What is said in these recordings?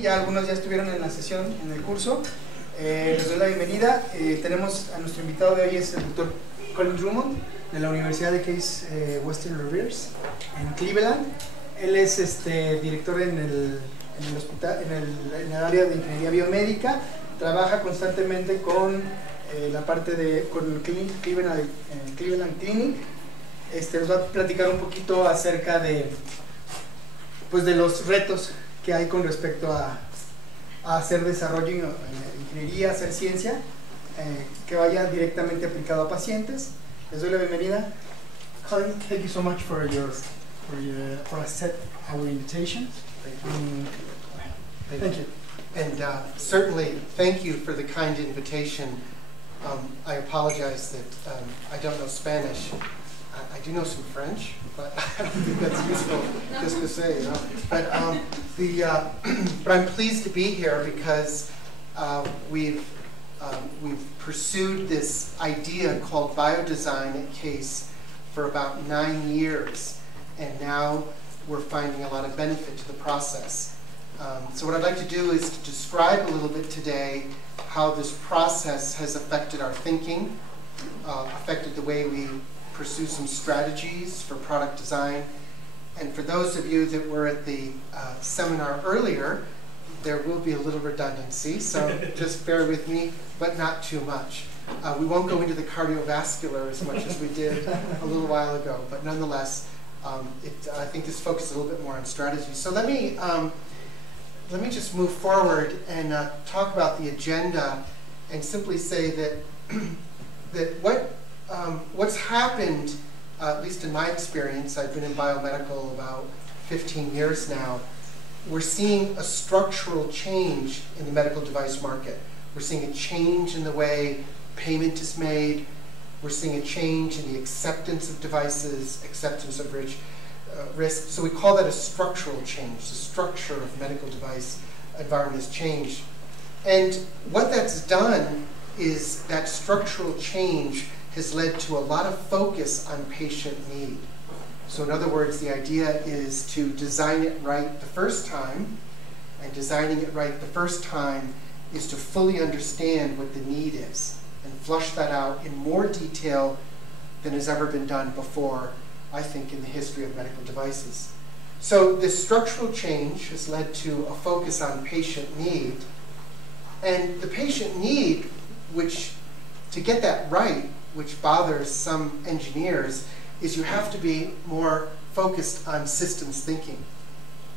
Ya algunos ya estuvieron en la sesión, en el curso. Les doy la bienvenida. Tenemos a nuestro invitado de hoy, es el doctor Colin Drummond, de la Universidad de Case Western Reserve en Cleveland. Él es director en el hospital, en el área de ingeniería biomédica. Trabaja constantemente con la parte de Cleveland Clinic. Nos va a platicar un poquito acerca de los retos que hay con respecto a hacer desarrollo en ingeniería, hacer ciencia, que vaya directamente aplicado a pacientes. Les doy la bienvenida. Colin, thank you so much for accept our invitation. Thank you. And certainly, thank you for the kind invitation. I apologize that I don't know Spanish. I do know some French, but I don't think that's useful just to say, you know. But I'm pleased to be here because we've pursued this idea called BIODESIGN at Case for about 9 years, and now we're finding a lot of benefit to the process. So what I'd like to do is to describe a little bit today how this process has affected our thinking, affected the way we pursue some strategies for product design. And for those of you that were at the seminar earlier, there will be a little redundancy, so just bear with me, but not too much. We won't go into the cardiovascular as much as we did a little while ago, but nonetheless, I think this focuses a little bit more on strategy. So let me just move forward and talk about the agenda and simply say that what's happened, at least in my experience, I've been in biomedical about 15 years now, we're seeing a structural change in the medical device market. We're seeing a change in the way payment is made. We're seeing a change in the acceptance of devices, acceptance of risk. So we call that a structural change. The structure of medical device environment has changed. And what that's done is that structural change has led to a lot of focus on patient need. So in other words, the idea is to design it right the first time, and designing it right the first time is to fully understand what the need is and flush that out in more detail than has ever been done before, I think, in the history of medical devices. So this structural change has led to a focus on patient need, and the patient need, which to get that right, which bothers some engineers, is you have to be more focused on systems thinking.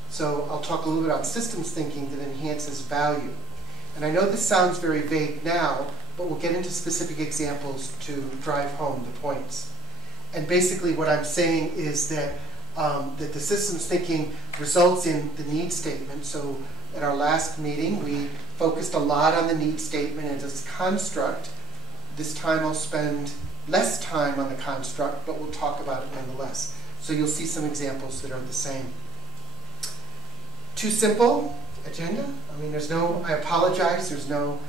So I'll talk a little bit about systems thinking that enhances value. And I know this sounds very vague now, but we'll get into specific examples to drive home the points. And basically what I'm saying is that, that the systems thinking results in the need statement. So at our last meeting, we focused a lot on the need statement as its construct. This time I'll spend less time on the construct, but we'll talk about it nonetheless. So you'll see some examples that are the same. Too simple agenda? I mean, I apologize, there's no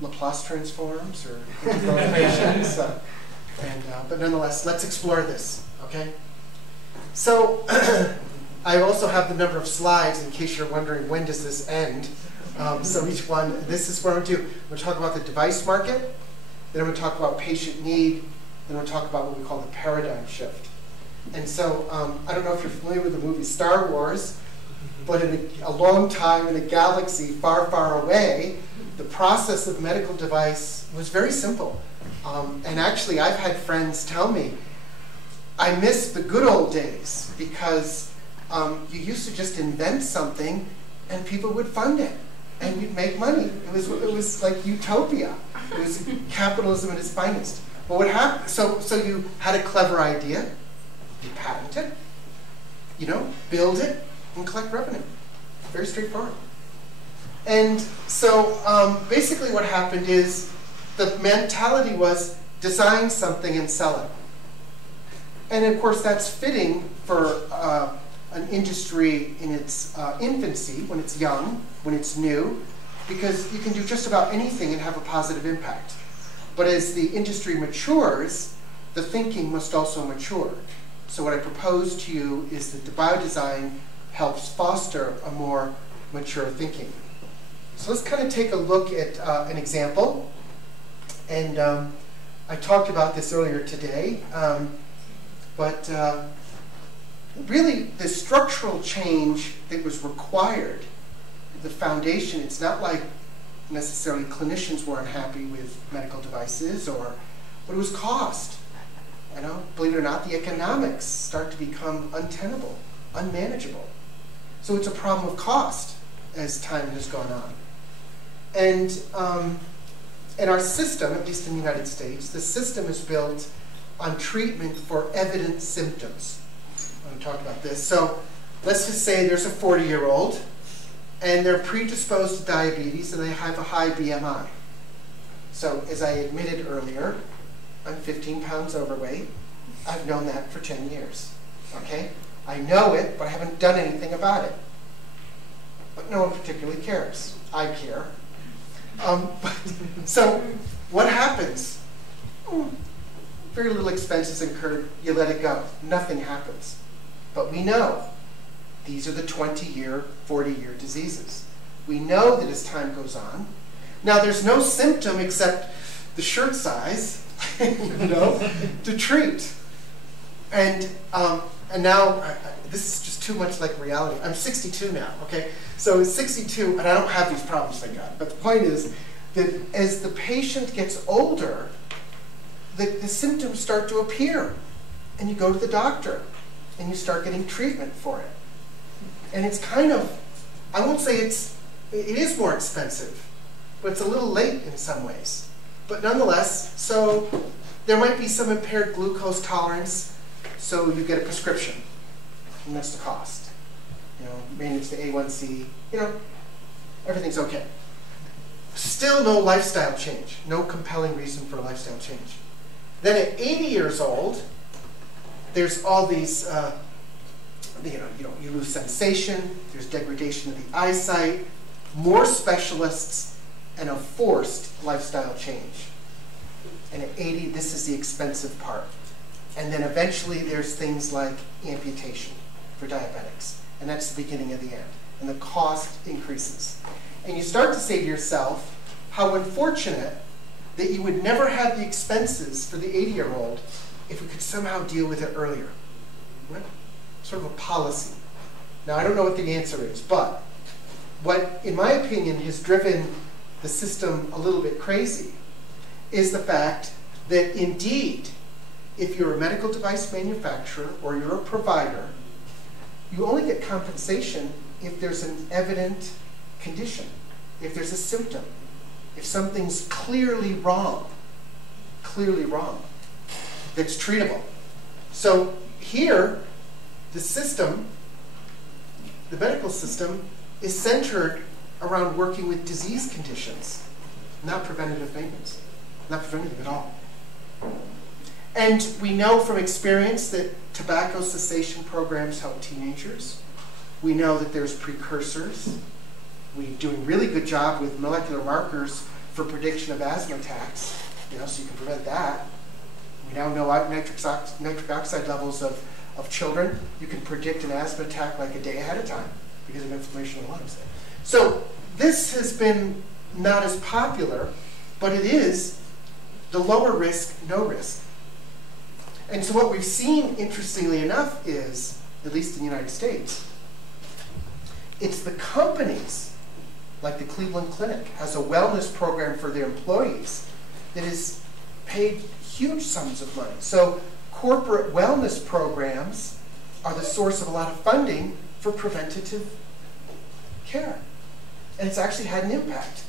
Laplace transforms or integral equations. But nonetheless, let's explore this, okay? So I also have the number of slides in case you're wondering when does this end. So each one, this is what I'm going to do. I'm going to talk about the device market. Then I'm going to talk about patient need. Then we'll talk about what we call the paradigm shift. And so I don't know if you're familiar with the movie Star Wars, but in a long time in a galaxy far, far away, the process of medical device was very simple. And actually, I've had friends tell me, I miss the good old days because you used to just invent something and people would fund it and you'd make money. It was like utopia. It was capitalism at its finest. But what happened? So you had a clever idea, you patent it, build it, and collect revenue. Very straightforward. And so basically what happened is the mentality was design something and sell it. And of course that's fitting for an industry in its infancy, when it's young, when it's new, because you can do just about anything and have a positive impact. But as the industry matures, the thinking must also mature. So what I propose to you is that the BIODESIGN helps foster a more mature thinking. So let's kind of take a look at an example. And I talked about this earlier today, but really the structural change that was required, the foundation, it's not like necessarily clinicians were unhappy with medical devices, but it was cost. You know, believe it or not, the economics start to become untenable, unmanageable. So it's a problem of cost as time has gone on. And our system, at least in the United States, the system is built on treatment for evident symptoms. I'm going to talk about this. So let's just say there's a 40-year-old, and they're predisposed to diabetes, and they have a high BMI. So as I admitted earlier, I'm 15 pounds overweight. I've known that for 10 years. Okay? I know it, but I haven't done anything about it. But no one particularly cares. I care. So what happens? Very little expenses incurred. You let it go. Nothing happens. But we know these are the 20-year, 40-year diseases. We know that as time goes on. Now, there's no symptom except the shirt size, you know, to treat. And now, this is just too much like reality. I'm 62 now, okay? So at 62, and I don't have these problems, thank God. But the point is that as the patient gets older, the symptoms start to appear. And you go to the doctor, and you start getting treatment for it. And it's kind of, I won't say it is more expensive, but it's a little late in some ways. But nonetheless, so there might be some impaired glucose tolerance, so you get a prescription, and that's the cost. You know, manage the A1C, you know, everything's okay. Still no lifestyle change, no compelling reason for a lifestyle change. Then at 80 years old, there's all these, you lose sensation, there's degradation of the eyesight, more specialists, and a forced lifestyle change. And at 80, this is the expensive part. And then eventually there's things like amputation for diabetics. And that's the beginning of the end. And the cost increases. And you start to say to yourself, how unfortunate that you would never have the expenses for the 80-year-old if we could somehow deal with it earlier. Right? Sort of a policy. Now, I don't know what the answer is, but what, in my opinion, has driven the system a little bit crazy is the fact that, indeed, if you're a medical device manufacturer or you're a provider, you only get compensation if there's an evident condition, if there's a symptom, if something's clearly wrong, that's treatable. So here, the system, the medical system, is centered around working with disease conditions, not preventative maintenance, not preventative at all. And we know from experience that tobacco cessation programs help teenagers. We know that there's precursors. We're doing a really good job with molecular markers for prediction of asthma attacks, you know, so you can prevent that. We now know nitric oxide levels of children. You can predict an asthma attack like a day ahead of time because of inflammation in the lungs. So this has been not as popular, but it is the lower risk, no risk. And so what we've seen, interestingly enough, is, at least in the United States, it's the companies, like the Cleveland Clinic, has a wellness program for their employees that is paid huge sums of money. So corporate wellness programs are the source of a lot of funding for preventative care. And it's actually had an impact.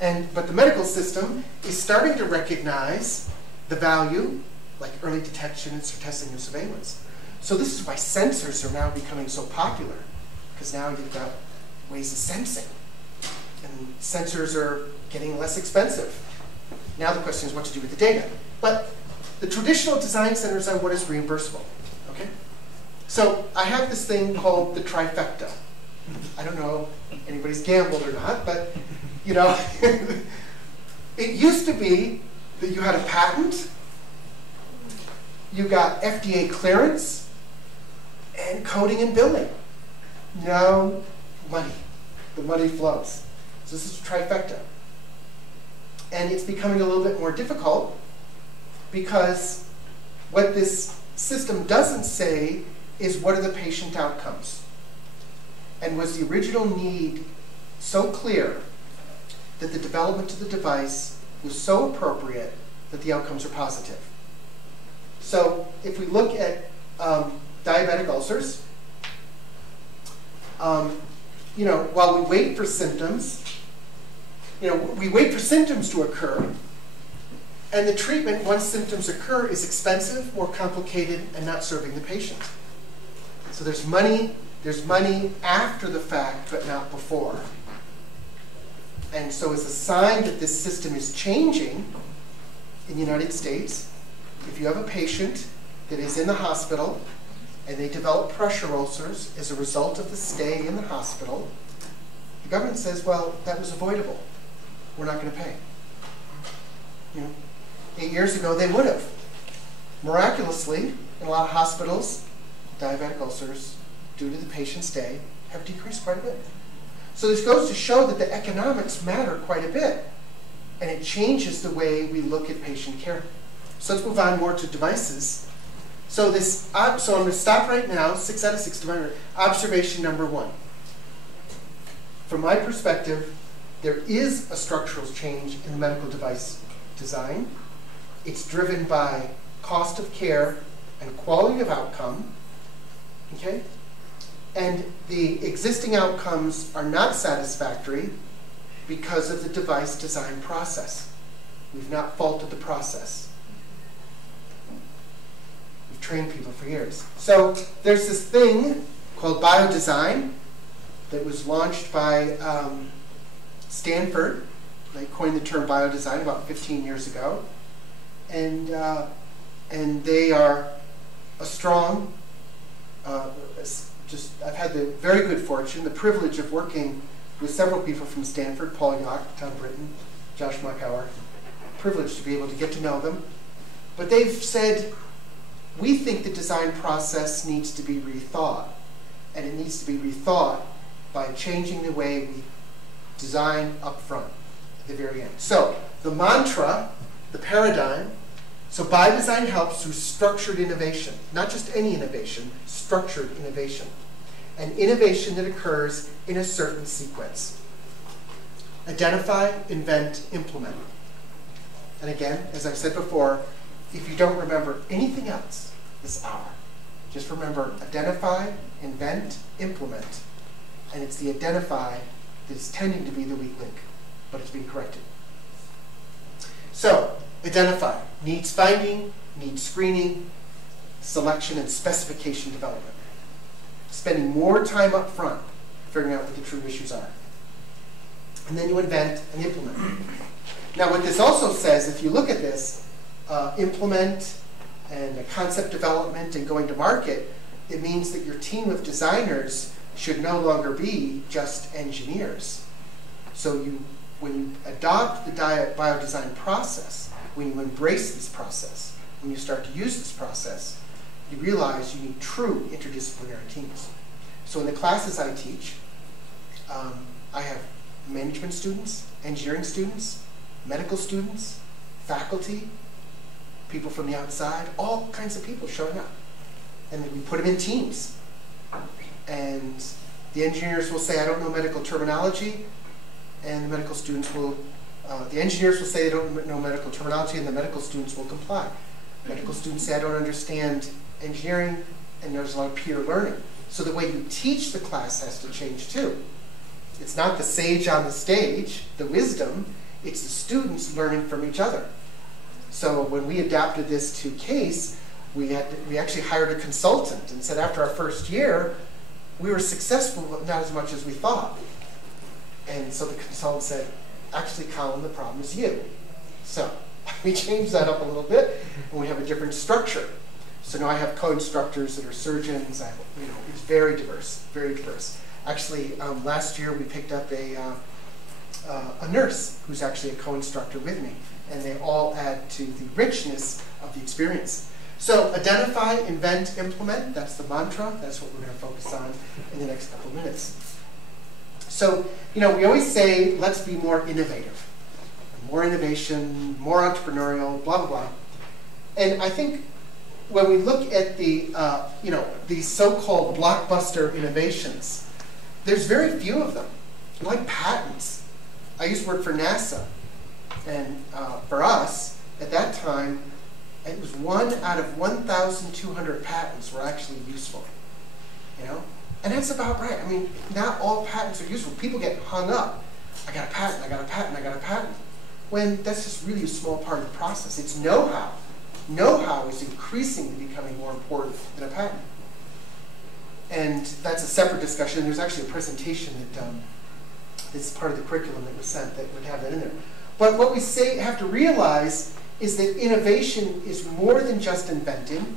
But the medical system is starting to recognize the value, like early detection and testing and surveillance. So this is why sensors are now becoming so popular, because now you've got ways of sensing. And sensors are getting less expensive. Now the question is what to do with the data. But the traditional design centers on what is reimbursable. Okay? So I have this thing called the trifecta. I don't know if anybody's gambled or not, but you know, it used to be that you had a patent, you got FDA clearance, and coding and billing. Now, money. The money flows. So this is a trifecta. And it's becoming a little bit more difficult because what this system doesn't say is what are the patient outcomes. And was the original need so clear that the development of the device was so appropriate that the outcomes are positive. So if we look at diabetic ulcers, while we wait for symptoms, we wait for symptoms to occur, and the treatment, once symptoms occur, is expensive, more complicated, and not serving the patient. So there's money after the fact, but not before. And so as a sign that this system is changing in the United States, if you have a patient that is in the hospital and they develop pressure ulcers as a result of the stay in the hospital, the government says, well, that was avoidable. We're not going to pay. 8 years ago, they would have. Miraculously, in a lot of hospitals, diabetic ulcers, due to the patient's stay, have decreased quite a bit. So this goes to show that the economics matter quite a bit, and it changes the way we look at patient care. So let's move on more to devices. So I'm going to stop right now, 6 out of 6 devices. Observation number 1. From my perspective, there is a structural change in the medical device design. It's driven by cost of care and quality of outcome. Okay? And the existing outcomes are not satisfactory because of the device design process. We've not faulted the process. We've trained people for years. So there's this thing called BIODESIGN that was launched by Stanford. They coined the term BIODESIGN about 15 years ago. And they are a strong, I've had the very good fortune, the privilege of working with several people from Stanford, Paul Yock, Tom Britton, Josh Muckauer. Privileged to be able to get to know them. But they've said, we think the design process needs to be rethought. And it needs to be rethought by changing the way we design up front, at the very end. So the mantra, the paradigm, so BIODESIGN helps through structured innovation, not just any innovation, structured innovation. An innovation that occurs in a certain sequence. Identify, invent, implement. And again, as I've said before, if you don't remember anything else this hour, just remember identify, invent, implement. And it's the identify that is tending to be the weak link, but it's being corrected. So, identify, needs finding, needs screening, selection, and specification development. Spending more time up front figuring out what the true issues are. And then you invent and implement. Now what this also says, if you look at this, implement and concept development and going to market, it means that your team of designers should no longer be just engineers. So when you adopt the BIODESIGN process, when you embrace this process, when you start to use this process, you realize you need true interdisciplinary teams. So in the classes I teach, I have management students, engineering students, medical students, faculty, people from the outside, all kinds of people showing up. And then we put them in teams. And the engineers will say, I don't know medical terminology, and the medical students will, the engineers will say they don't know medical terminology, and the medical students will comply. Medical students say, I don't understand engineering, and there's a lot of peer learning. So the way you teach the class has to change too. It's not the sage on the stage, the wisdom, it's the students learning from each other. So when we adapted this to CASE, we actually hired a consultant and said after our first year, we were successful, but not as much as we thought. And so the consultant said, actually, Colin, the problem is you. So we changed that up a little bit, and we have a different structure. So now I have co-instructors that are surgeons. It's very diverse, very diverse. Actually, last year we picked up a nurse who's actually a co-instructor with me, and they all add to the richness of the experience. So identify, invent, implement, that's the mantra. That's what we're going to focus on in the next couple of minutes. So, you know, we always say, let's be more innovative. More innovation, more entrepreneurial, blah, blah, blah. And I think when we look at the, you know, these so-called blockbuster innovations, there's very few of them, like patents. I used to work for NASA, and for us, at that time, it was 1 out of 1,200 patents were actually useful, you know? And that's about right. I mean, not all patents are useful. People get hung up. I got a patent, I got a patent, I got a patent. When that's just really a small part of the process. It's know-how. Know-how is increasingly becoming more important than a patent. And that's a separate discussion. There's actually a presentation that is part of the curriculum that was sent that would have that in there. But what we have to realize is that innovation is more than just inventing.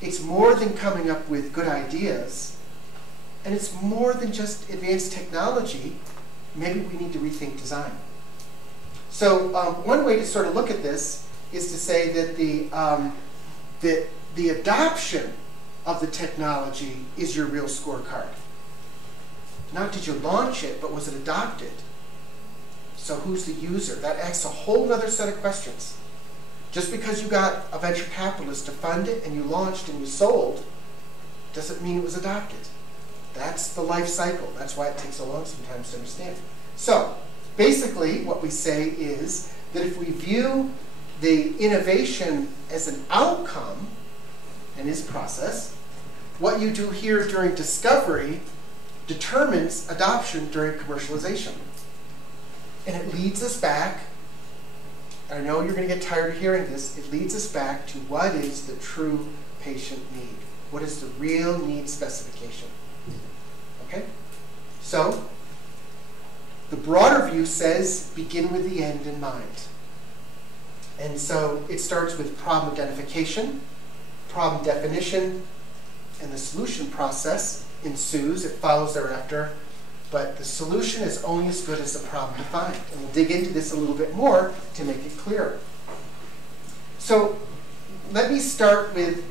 It's more than coming up with good ideas. And it's more than just advanced technology. Maybe we need to rethink design. So one way to sort of look at this is to say that the adoption of the technology is your real scorecard. Not did you launch it, but was it adopted? So who's the user? That asks a whole other set of questions. Just because you got a venture capitalist to fund it and you launched and you sold, doesn't mean it was adopted. That's the life cycle. That's why it takes so long sometimes to understand. So basically what we say is that if we view the innovation as an outcome in this process, what you do here during discovery determines adoption during commercialization. And it leads us back, I know you're going to get tired of hearing this, it leads us back to what is the true patient need? What is the real need specification? Okay? So, the broader view says begin with the end in mind. And so it starts with problem identification, problem definition, and the solution process ensues. It follows thereafter. But the solution is only as good as the problem defined. And we'll dig into this a little bit more to make it clearer. So let me start with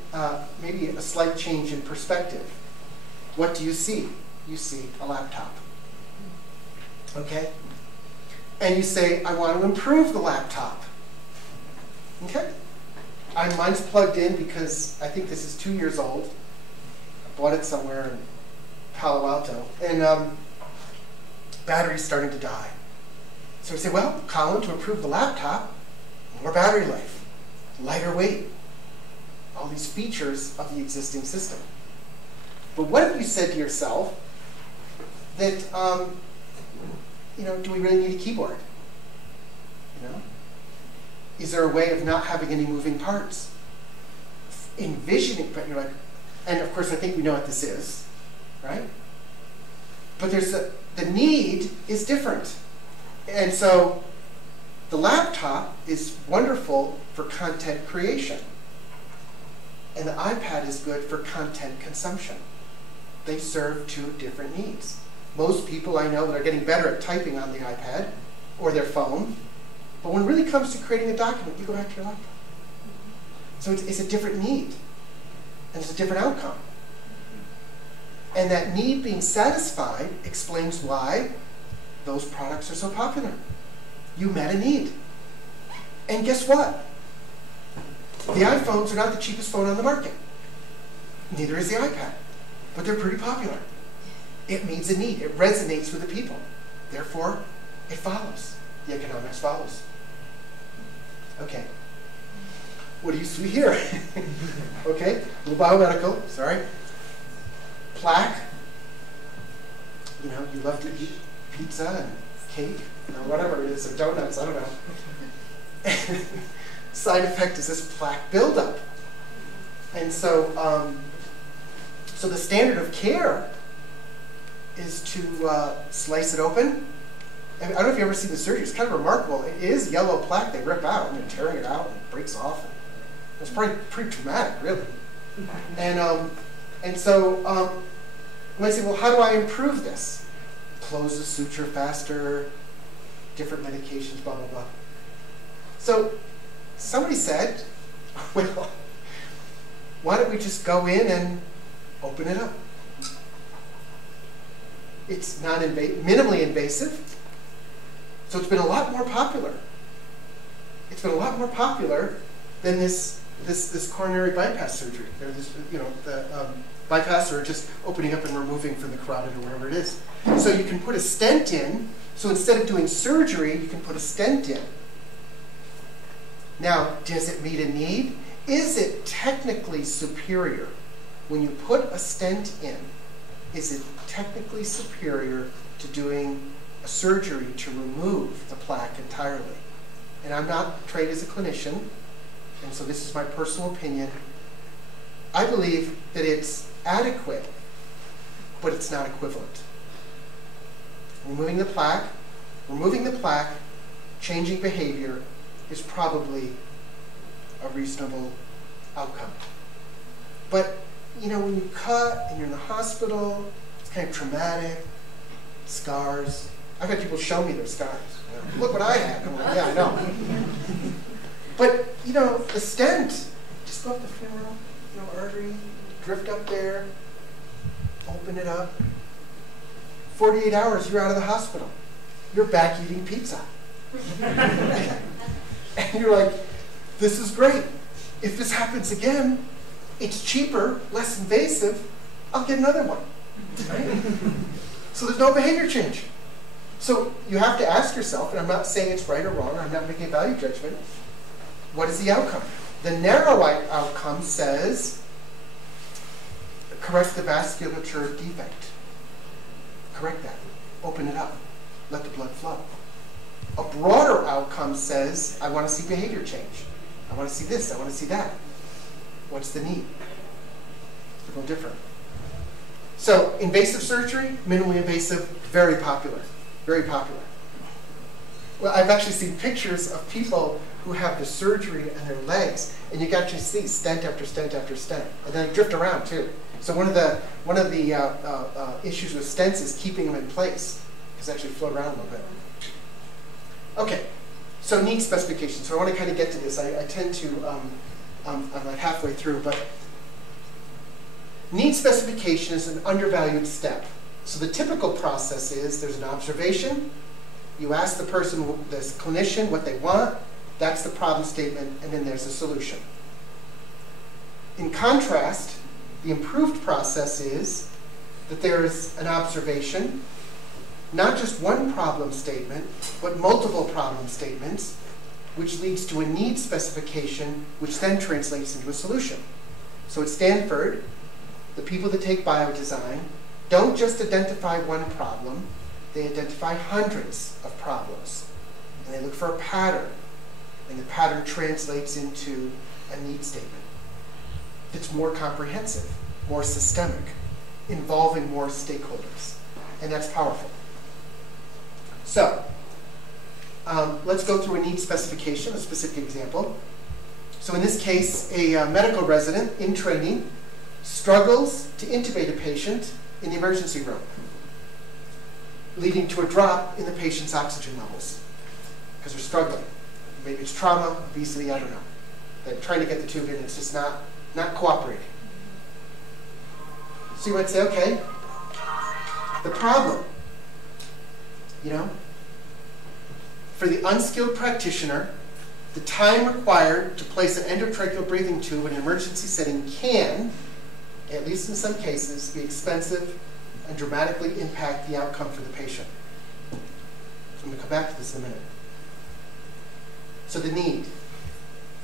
maybe a slight change in perspective. What do you see? You see a laptop. Okay? And you say, I want to improve the laptop. Okay? Mine's plugged in because I think this is 2 years old. I bought it somewhere in Palo Alto. And battery's starting to die. So we say, well, Colin, to improve the laptop, more battery life, lighter weight, all these features of the existing system. But what if you said to yourself that, you know, do we really need a keyboard? You know? Is there a way of not having any moving parts? Envisioning, but you're like, and of course I think we know what this is, right? But there's the need is different. And so the laptop is wonderful for content creation. And the iPad is good for content consumption. They serve two different needs. Most people I know that are getting better at typing on the iPad or their phone, but when it really comes to creating a document, you go back to your laptop. So it's a different need, and it's a different outcome. And that need being satisfied explains why those products are so popular. You met a need. And guess what? The iPhones are not the cheapest phone on the market. Neither is the iPad. But they're pretty popular. It meets a need. It resonates with the people. Therefore, it follows. The economics follows. Okay. What do you see here? Okay, a little biomedical, sorry. Plaque. You know, you love to eat pizza and cake or whatever it is, or donuts, I don't know. Side effect is this plaque buildup. And so, so the standard of care is to slice it open. I don't know if you've ever seen the surgery. It's kind of remarkable. It is yellow plaque they rip out, and they're tearing it out, and it breaks off. It's probably pretty traumatic, really. And so when I say, well, how do I improve this? Close the suture faster, different medications, blah, blah, blah. So somebody said, well, why don't we just go in and open it up? It's minimally invasive. So it's been a lot more popular. It's been a lot more popular than this coronary bypass surgery. Or this, the bypass, or just opening up and removing from the carotid or whatever it is. So you can put a stent in. So instead of doing surgery, you can put a stent in. Now, does it meet a need? Is it technically superior? When you put a stent in, is it technically superior to doing a surgery to remove the plaque entirely? And I'm not trained as a clinician, and so this is my personal opinion. I believe that it's adequate, but it's not equivalent. Removing the plaque, changing behavior is probably a reasonable outcome. But when you cut and you're in the hospital, it's kind of traumatic, scars. I've had people show me their scars. Look what I have. I'm like, yeah, I know. But, the stent, just go up the femoral artery, drift up there, open it up. 48 hours, you're out of the hospital. You're back eating pizza. And you're like, this is great. If this happens again, it's cheaper, less invasive, I'll get another one. Right? So there's no behavior change. So you have to ask yourself, and I'm not saying it's right or wrong, I'm not making a value judgment, what is the outcome? The narrow outcome says, correct the vasculature defect. Correct that. Open it up. Let the blood flow. A broader outcome says, I want to see behavior change. I want to see this. I want to see that. What's the need? It's a little different. So, invasive surgery, minimally invasive, very popular. Very popular. Well, I've actually seen pictures of people who have the surgery in their legs, and you can actually see stent after stent after stent, and then drift around too. So one of the issues with stents is keeping them in place, because they actually float around a little bit. Okay, so need specification. So I want to kind of get to this. I tend to, I'm like halfway through, but need specification is an undervalued step. So the typical process is there's an observation, you ask the person, this clinician, what they want, that's the problem statement, and then there's a solution. In contrast, the improved process is that there's an observation, not just one problem statement, but multiple problem statements, which leads to a need specification, which then translates into a solution. So at Stanford, the people that take biodesign don't just identify one problem, they identify hundreds of problems. And they look for a pattern, and the pattern translates into a need statement. It's more comprehensive, more systemic, involving more stakeholders. And that's powerful. So, let's go through a need specification, a specific example. So in this case, a medical resident in training struggles to intubate a patient in the emergency room, leading to a drop in the patient's oxygen levels because they're struggling. Maybe it's trauma, obesity, I don't know. They're trying to get the tube in, it's just not cooperating. So you might say, okay, the problem, for the unskilled practitioner, the time required to place an endotracheal breathing tube in an emergency setting can, at least in some cases, be expensive and dramatically impact the outcome for the patient. I'm going to come back to this in a minute. So the need.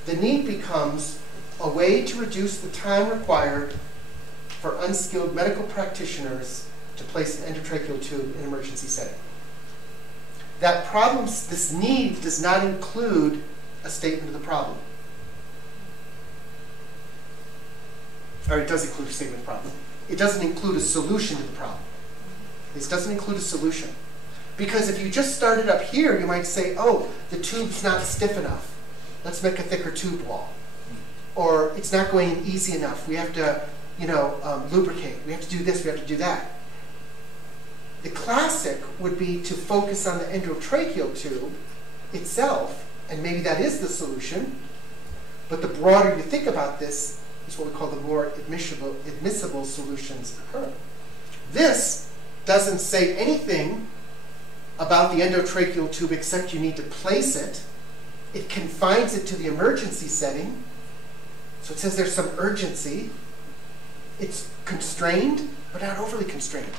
The need becomes a way to reduce the time required for unskilled medical practitioners to place an endotracheal tube in an emergency setting. That problem, this need does not include a statement of the problem. Or it does include a statement of the problem. It doesn't include a solution to the problem. This doesn't include a solution. Because if you just started up here, you might say, oh, the tube's not stiff enough. Let's make a thicker tube wall. Or it's not going in easy enough. We have to, lubricate. We have to do this, we have to do that. The classic would be to focus on the endotracheal tube itself, and maybe that is the solution. But the broader you think about this, is what we call the more admissible solutions occur. This doesn't say anything about the endotracheal tube except you need to place it. It confines it to the emergency setting. So it says there's some urgency. It's constrained, but not overly constrained.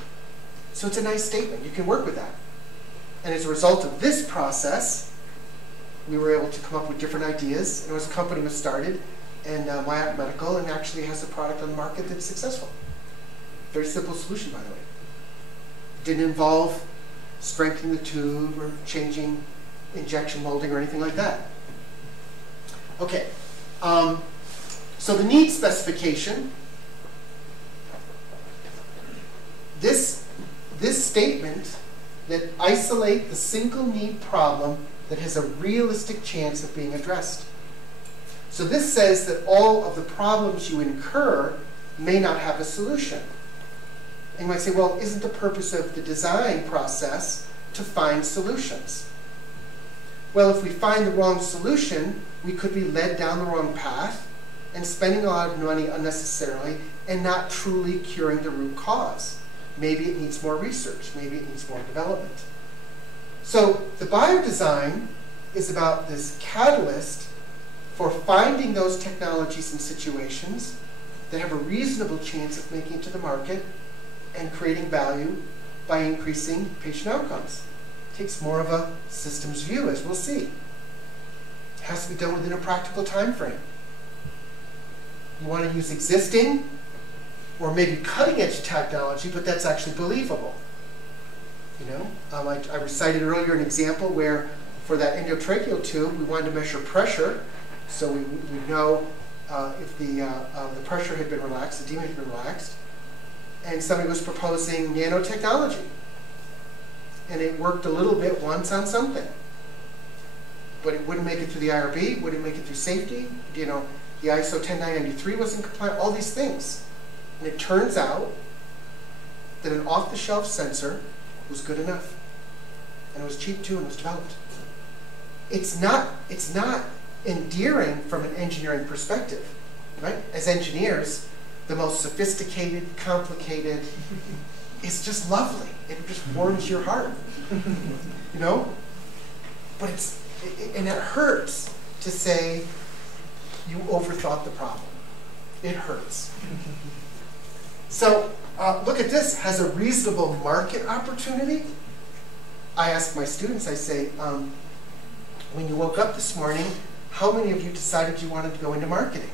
So it's a nice statement. You can work with that. And as a result of this process, we were able to come up with different ideas. And a company was started, and Myac Medical, and actually has a product on the market that's successful. Very simple solution, by the way. Didn't involve strengthening the tube or changing injection molding or anything like that. Okay, so the need specification, this statement that isolate the single need problem that has a realistic chance of being addressed. So this says that all of the problems you incur may not have a solution. And you might say, well, isn't the purpose of the design process to find solutions? Well, if we find the wrong solution, we could be led down the wrong path and spending a lot of money unnecessarily and not truly curing the root cause. Maybe it needs more research. Maybe it needs more development. So the biodesign is about this catalyst for finding those technologies and situations that have a reasonable chance of making it to the market and creating value by increasing patient outcomes. It takes more of a systems view, as we'll see. It has to be done within a practical time frame. You want to use existing or maybe cutting-edge technology, but that's actually believable. You know, I recited earlier an example where for that endotracheal tube, we wanted to measure pressure, so we know if the pressure had been relaxed, the edema had been relaxed, and somebody was proposing nanotechnology. And it worked a little bit once on something. But it wouldn't make it through the IRB, wouldn't make it through safety. You know, the ISO 10993 wasn't compliant, all these things. And it turns out that an off-the-shelf sensor was good enough. And it was cheap too, and it was developed. It's not endearing from an engineering perspective, right? As engineers, the most sophisticated, complicated, it's just lovely. It just warms your heart, you know? But and it hurts to say you overthought the problem. It hurts. So look at this, has a reasonable market opportunity. I ask my students, I say, when you woke up this morning, how many of you decided you wanted to go into marketing?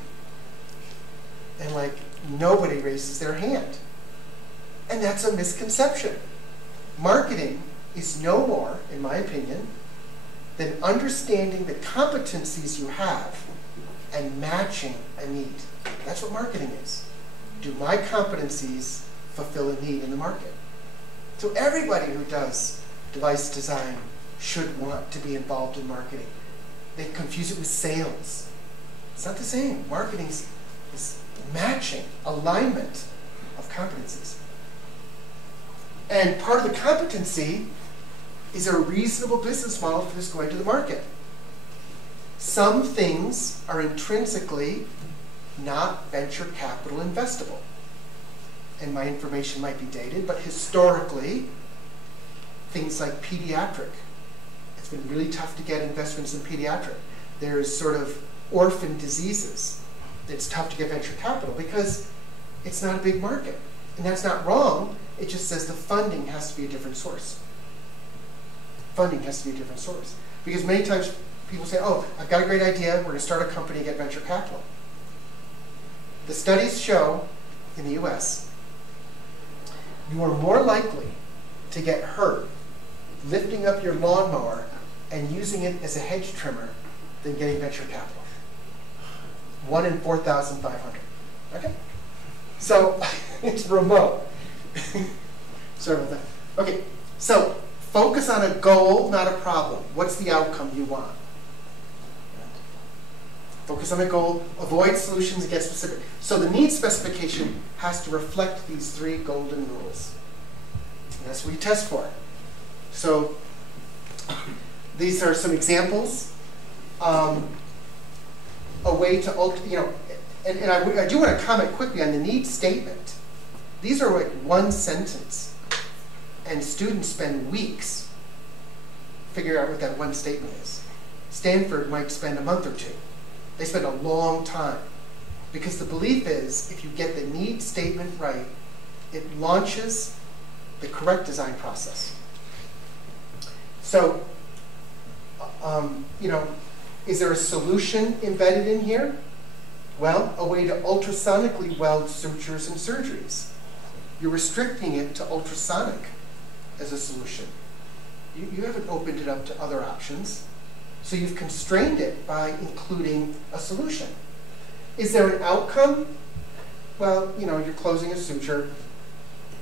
And like, nobody raises their hand. And that's a misconception. Marketing is no more, in my opinion, than understanding the competencies you have and matching a need. That's what marketing is. Do my competencies fulfill a need in the market? So everybody who does device design should want to be involved in marketing. They confuse it with sales. It's not the same. Marketing is matching, alignment of competencies. And part of the competency is a reasonable business model for this going to the market. Some things are intrinsically not venture capital investable. And my information might be dated, but historically, things like pediatric. It's been really tough to get investments in pediatric. There's sort of orphan diseases. It's tough to get venture capital because it's not a big market. And that's not wrong. It just says the funding has to be a different source. Funding has to be a different source. Because many times people say, oh, I've got a great idea. We're going to start a company and get venture capital. The studies show in the US, you are more likely to get hurt lifting up your lawnmower and using it as a hedge trimmer than getting venture capital. 1 in 4,500. Okay? So it's remote. Sorry about that. Okay, so focus on a goal, not a problem. What's the outcome you want? Focus on a goal, avoid solutions, and get specific. So the need specification has to reflect these 3 golden rules. And that's what you test for. So these are some examples. A way to, you know, and I do want to comment quickly on the need statement. These are like one sentence. And students spend weeks figuring out what that one statement is. Stanford might spend a month or two. They spend a long time. Because the belief is, if you get the need statement right, it launches the correct design process. So, is there a solution embedded in here? Well, a way to ultrasonically weld sutures and surgeries. You're restricting it to ultrasonic as a solution. You haven't opened it up to other options. So you've constrained it by including a solution. Is there an outcome? Well, you're closing a suture,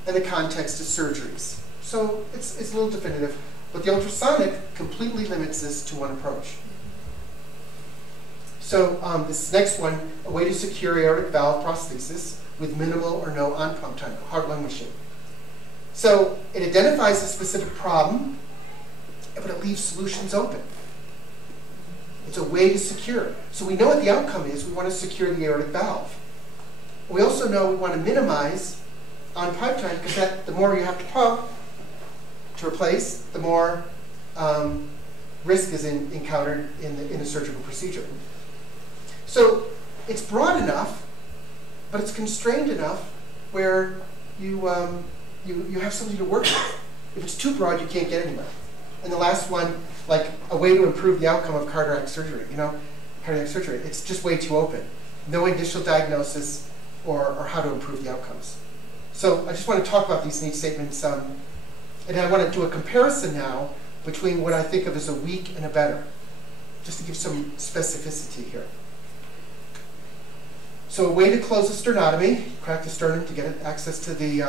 and the context is surgeries. So it's a little definitive. But the ultrasonic completely limits this to one approach. So this next one, a way to secure aortic valve prosthesis with minimal or no on-pump time, heart-lung machine. So it identifies a specific problem, but it leaves solutions open. It's a way to secure. So we know what the outcome is. We want to secure the aortic valve. We also know we want to minimize on-pipe time, because the more you have to pump to replace, the more risk is encountered in the surgical procedure. So it's broad enough, but it's constrained enough where you have something to work with. If it's too broad, you can't get anywhere. And the last one, like a way to improve the outcome of cardiac surgery. Cardiac surgery, it's just way too open. No initial diagnosis or how to improve the outcomes. So I just want to talk about these need statements, and I want to do a comparison now between what I think of as a weak and a better, just to give some specificity here. So a way to close a sternotomy, crack the sternum to get access to the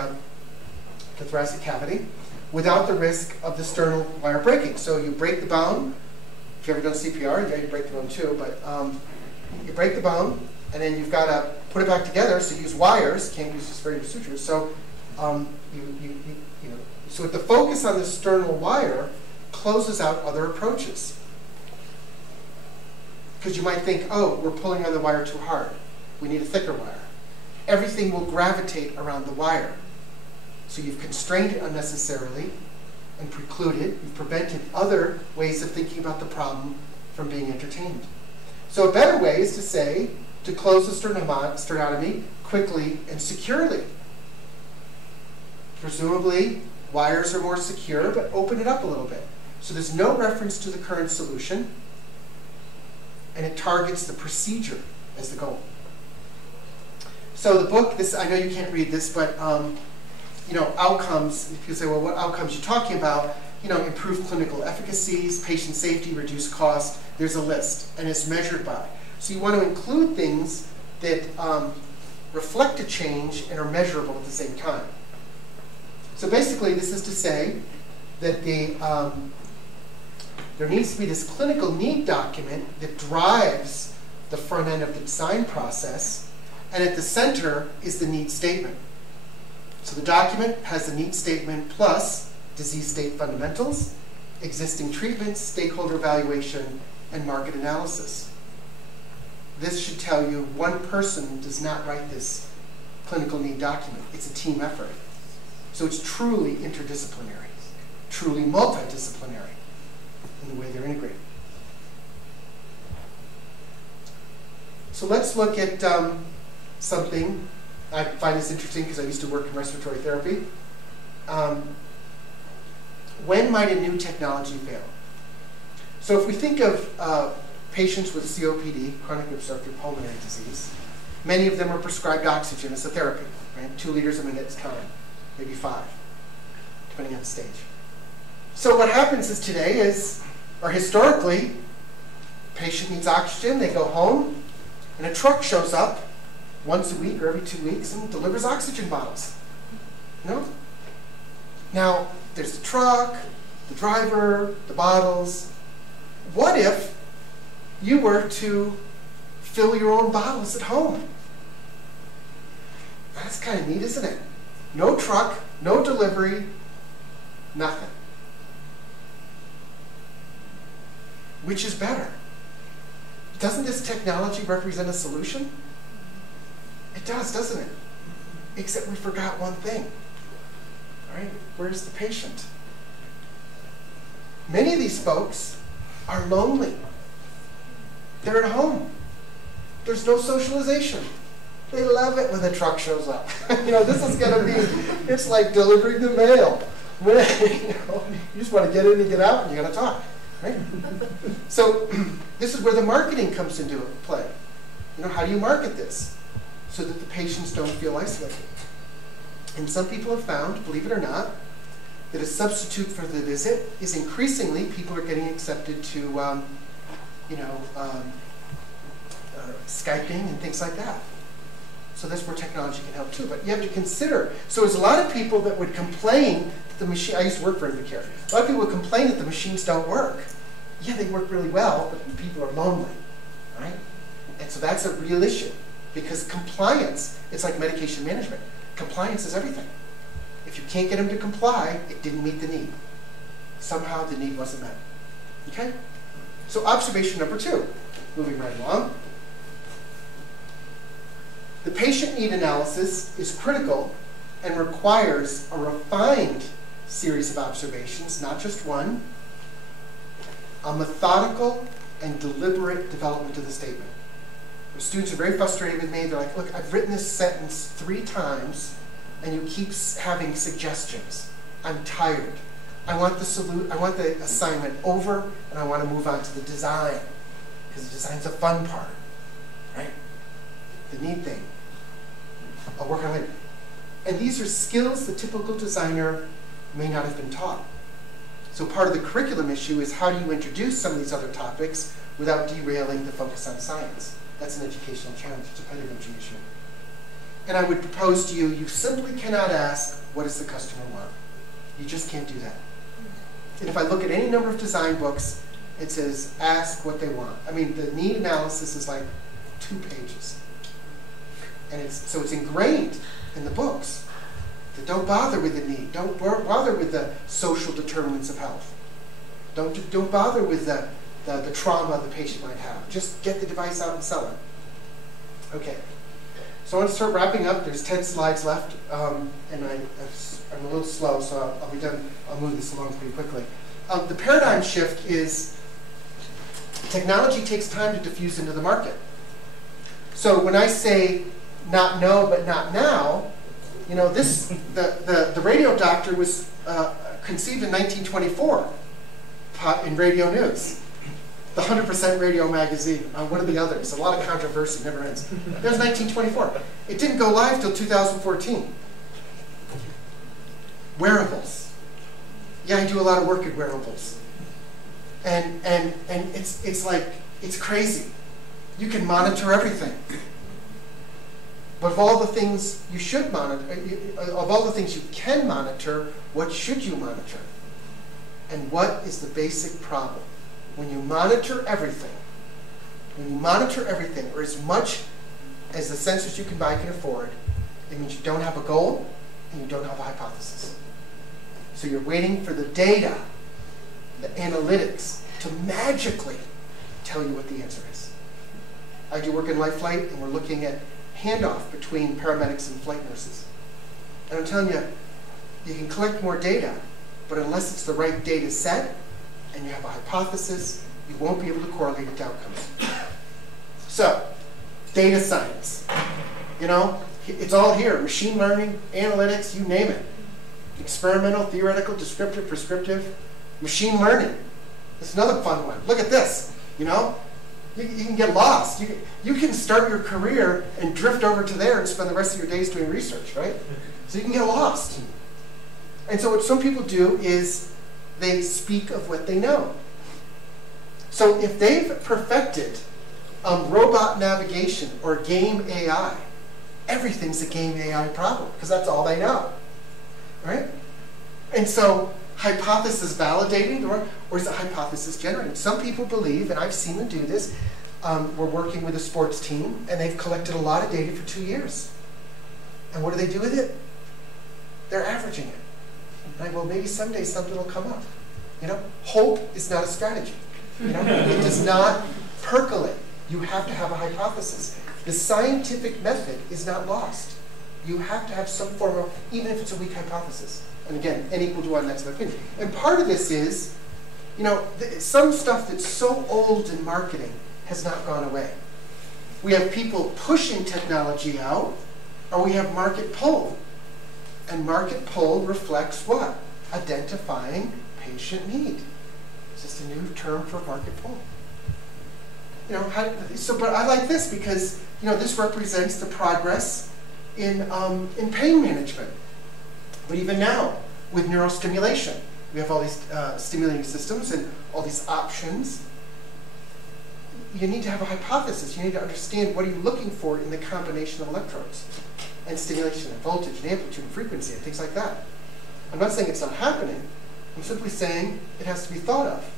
thoracic cavity, without the risk of the sternal wire breaking. So you break the bone. If you've ever done CPR, yeah, you break the bone too, but you break the bone, and then you've got to put it back together, so you use wires, can't use just regular sutures. So so with the focus on the sternal wire closes out other approaches. Because you might think, oh, we're pulling on the wire too hard. We need a thicker wire. Everything will gravitate around the wire. So you've constrained it unnecessarily and precluded, you've prevented other ways of thinking about the problem from being entertained. So a better way is to say, to close the sternotomy quickly and securely. Presumably, wires are more secure, but open it up a little bit. So there's no reference to the current solution, and it targets the procedure as the goal. So the book, I know you can't read this, but outcomes, if you say, well, what outcomes are you talking about? Improved clinical efficacies, patient safety, reduced cost. There's a list, and it's measured by. So you want to include things that reflect a change and are measurable at the same time. So basically, this is to say that there needs to be this clinical need document that drives the front end of the design process, and at the center is the need statement. So the document has the need statement plus disease state fundamentals, existing treatments, stakeholder evaluation, and market analysis. This should tell you one person does not write this clinical need document. It's a team effort. So it's truly interdisciplinary, truly multidisciplinary in the way they're integrated. So let's look at something. I find this interesting because I used to work in respiratory therapy. When might a new technology fail? So if we think of patients with COPD, chronic obstructive pulmonary disease, many of them are prescribed oxygen as a therapy, right? 2 liters a minute is common, maybe 5, depending on the stage. So what happens is today is, or historically, patient needs oxygen, they go home, and a truck shows up once a week or every 2 weeks and delivers oxygen bottles. Now, there's the truck, the driver, the bottles. What if you were to fill your own bottles at home? That's kind of neat, isn't it? No truck, no delivery, nothing. Which is better? Doesn't this technology represent a solution? It does, doesn't it? Except we forgot one thing. Right? Where's the patient? Many of these folks are lonely. They're at home. There's no socialization. They love it when the truck shows up. You know, this is going to be, it's like delivering the mail. You just want to get in and get out, and you got to talk. Right? So this is where the marketing comes into play. You know, how do you market this so that the patients don't feel isolated? And some people have found, believe it or not, that a substitute for the visit is increasingly people are getting accepted to, Skyping and things like that. So that's where technology can help too. But you have to consider, so there's a lot of people that would complain that the machine, I used to work for Invacare, a lot of people would complain that the machines don't work. Yeah, they work really well, but people are lonely, right? And so that's a real issue because compliance, it's like medication management. Compliance is everything. If you can't get them to comply, it didn't meet the need. Somehow the need wasn't met. Okay? So observation number 2, moving right along. The patient need analysis is critical and requires a refined series of observations, not just one, a methodical and deliberate development of the statement. The students are very frustrated with me. They're like, look, I've written this sentence 3 times and you keep having suggestions. I'm tired. I want the assignment over and I want to move on to the design because the design's the fun part, right? The neat thing. I'll work on it. And these are skills the typical designer may not have been taught. So part of the curriculum issue is how do you introduce some of these other topics without derailing the focus on science? That's an educational challenge. It's a pedagogy issue. And I would propose to you, you simply cannot ask, what does the customer want? You just can't do that. And if I look at any number of design books, it says, ask what they want. I mean, the need analysis is like 2 pages. And so it's ingrained in the books that don't bother with the need. Don't bother with the social determinants of health. Don't bother with the trauma the patient might have. Just get the device out and sell it. Okay. So I want to start wrapping up. There's 10 slides left, and I'm a little slow, so I'll be done. I'll move this along pretty quickly. The paradigm shift is technology takes time to diffuse into the market. So when I say not no, but not now, you know, the radio doctor was conceived in 1924 in radio news. The 100% Radio magazine, one of the others. A lot of controversy, never ends. That was 1924. It didn't go live till 2014. Wearables. Yeah, I do a lot of work at wearables. And it's like, it's crazy. You can monitor everything. But of all the things you should monitor, of all the things you can monitor, what should you monitor? And what is the basic problem? When you monitor everything, or as much as the sensors you can buy can afford, it means you don't have a goal and you don't have a hypothesis. So you're waiting for the data, the analytics, to magically tell you what the answer is. I do work in life flight, and we're looking at handoff between paramedics and flight nurses. And I'm telling you, you can collect more data, but unless it's the right data set, and you have a hypothesis, you won't be able to correlate it to outcomes. So, data science. You know, it's all here. Machine learning, analytics, you name it. Experimental, theoretical, descriptive, prescriptive. Machine learning. That's another fun one. Look at this. You know, you can get lost. You can start your career and drift over to there and spend the rest of your days doing research, right? So you can get lost. And so what some people do is they speak of what they know. So if they've perfected robot navigation or game AI, everything's a game AI problem because that's all they know, right? And so hypothesis validating or is it hypothesis generating? Some people believe, and I've seen them do this, we're working with a sports team and they've collected a lot of data for 2 years. And what do they do with it? They're averaging it. Right? Well, maybe someday something will come up. You know, hope is not a strategy. You know, it does not percolate. You have to have a hypothesis. The scientific method is not lost. You have to have some form of, even if it's a weak hypothesis. And again, n equal to 1, that's my opinion. And part of this is, you know, some stuff that's so old in marketing has not gone away. We have people pushing technology out, or we have market pull. And market pull reflects what? Identifying patient need. It's just a new term for market pull. You know, but I like this because, you know, this represents the progress in pain management. But even now, with neurostimulation, we have all these stimulating systems and all these options. You need to have a hypothesis. You need to understand what are you looking for in the combination of electrodes and stimulation and voltage and amplitude and frequency and things like that. I'm not saying it's not happening. I'm simply saying it has to be thought of.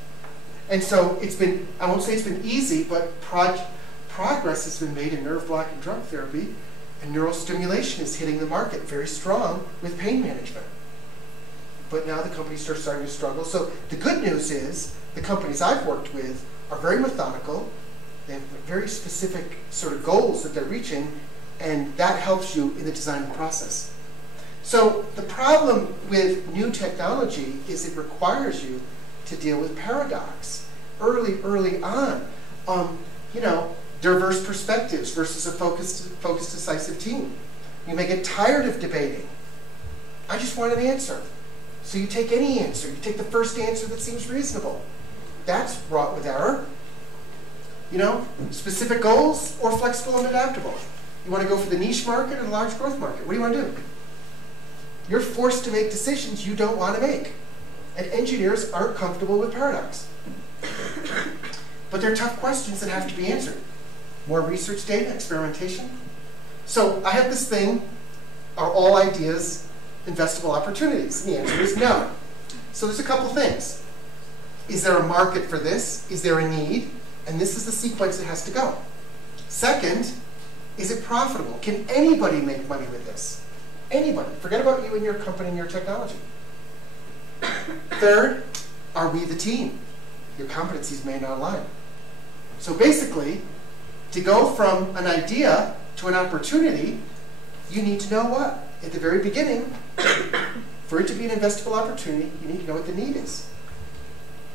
And so it's been, I won't say it's been easy, but progress has been made in nerve block and drug therapy, and neurostimulation is hitting the market very strong with pain management. But now the companies are starting to struggle. So the good news is the companies I've worked with are very methodical. They have very specific sort of goals that they're reaching, and that helps you in the design process. So the problem with new technology is it requires you to deal with paradox early on. You know, diverse perspectives versus a focused, decisive team. You may get tired of debating. I just want an answer. So you take any answer. You take the first answer that seems reasonable. That's wrought with error. You know, specific goals or flexible and adaptable. You want to go for the niche market or the large growth market? What do you want to do? You're forced to make decisions you don't want to make. And engineers aren't comfortable with paradox. But they're tough questions that have to be answered. More research data, experimentation. So I have this thing, are all ideas investable opportunities? And the answer is no. So there's a couple things. Is there a market for this? Is there a need? And this is the sequence it has to go. Second, is it profitable? Can anybody make money with this? Anybody. Forget about you and your company and your technology. Third, are we the team? Your competencies may not align. So basically, to go from an idea to an opportunity, you need to know what? At the very beginning, for it to be an investable opportunity, you need to know what the need is.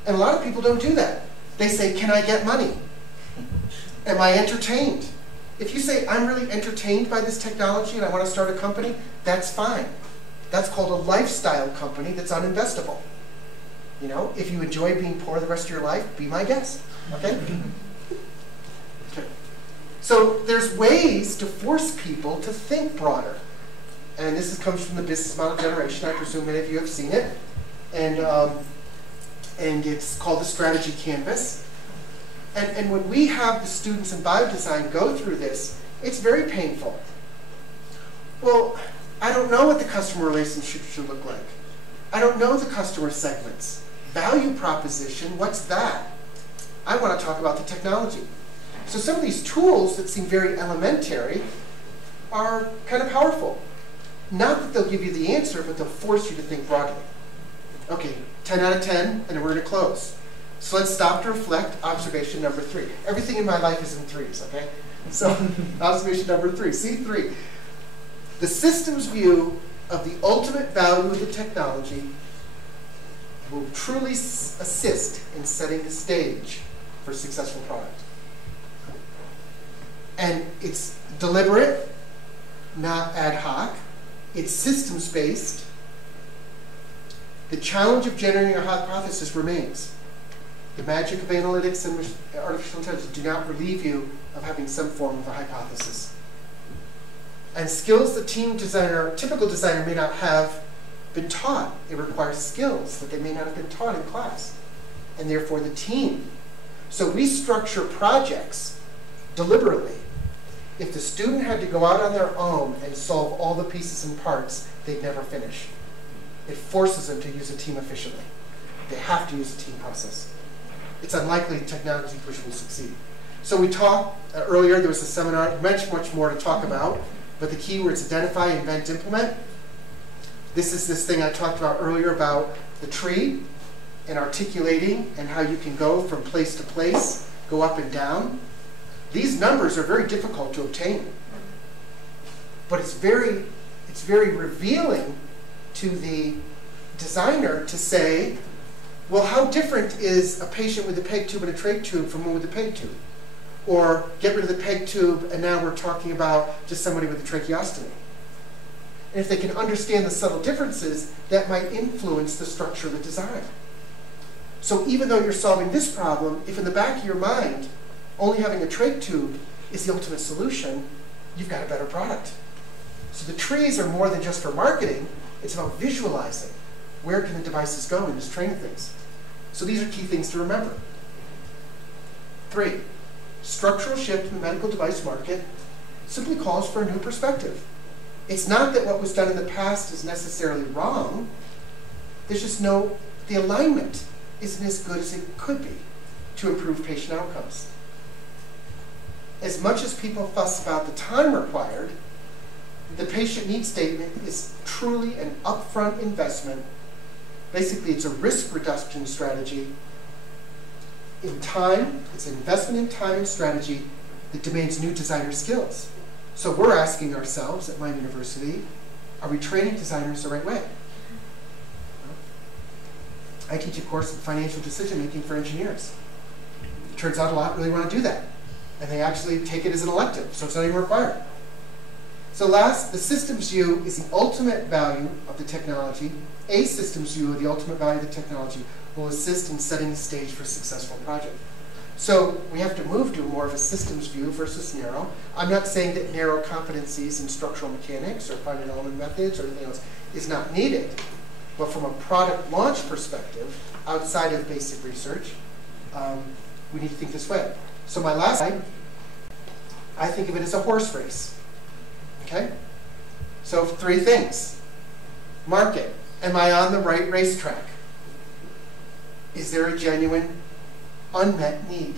And a lot of people don't do that. They say, can I get money? Am I entertained? If you say, I'm really entertained by this technology and I want to start a company, that's fine. That's called a lifestyle company that's uninvestable. You know, if you enjoy being poor the rest of your life, be my guest. Okay? Okay. So there's ways to force people to think broader. And this comes from the business model generation. I presume many of you have seen it. And it's called the strategy canvas. And when we have the students in biodesign go through this, it's very painful. Well, I don't know what the customer relationship should look like. I don't know the customer segments. Value proposition, what's that? I want to talk about the technology. So some of these tools that seem very elementary are kind of powerful. Not that they'll give you the answer, but they'll force you to think broadly. Okay, 10 out of 10, and then we're going to close. So let's stop to reflect. Observation number 3. Everything in my life is in threes, okay? So observation number 3, C3. The systems view of the ultimate value of the technology will truly assist in setting the stage for a successful product. And it's deliberate, not ad hoc. It's systems-based. The challenge of generating a hypothesis remains. The magic of analytics and artificial intelligence do not relieve you of having some form of a hypothesis. And skills the team designer, typical designer, may not have been taught. It requires skills that they may not have been taught in class, and therefore the team. So we structure projects deliberately. If the student had to go out on their own and solve all the pieces and parts, they'd never finish. It forces them to use a team efficiently. They have to use a team process. It's unlikely technology push will succeed. So we talked earlier, there was a seminar, much more to talk about, but the key words: identify, invent, implement. This is this thing I talked about earlier about the tree and articulating and how you can go from place to place, go up and down. These numbers are very difficult to obtain, but it's very it's very revealing to the designer to say, well, how different is a patient with a PEG tube and a trach tube from one with a PEG tube? Or get rid of the PEG tube and now we're talking about just somebody with a tracheostomy. And if they can understand the subtle differences, that might influence the structure of the design. So even though you're solving this problem, if in the back of your mind, only having a trach tube is the ultimate solution, you've got a better product. So the trees are more than just for marketing, it's about visualizing. Where can the devices go in this train of things? So these are key things to remember. 3, structural shift in the medical device market simply calls for a new perspective. It's not that what was done in the past is necessarily wrong. There's just the alignment isn't as good as it could be to improve patient outcomes. As much as people fuss about the time required, the patient needs statement is truly an upfront investment. Basically, it's a risk reduction strategy in time. It's an investment in time and strategy that demands new designer skills. So we're asking ourselves at my university, are we training designers the right way? I teach a course in financial decision making for engineers. It turns out a lot really want to do that. And they actually take it as an elective, so it's not even required. So last, the systems view is the ultimate value of the technology. A systems view of the ultimate value of the technology will assist in setting the stage for a successful project. So we have to move to more of a systems view versus narrow. I'm not saying that narrow competencies in structural mechanics or finite element methods or anything else is not needed. But from a product launch perspective, outside of basic research, we need to think this way. So my last slide, I think of it as a horse race. Okay? So 3 things. Market. Am I on the right racetrack? Is there a genuine unmet need?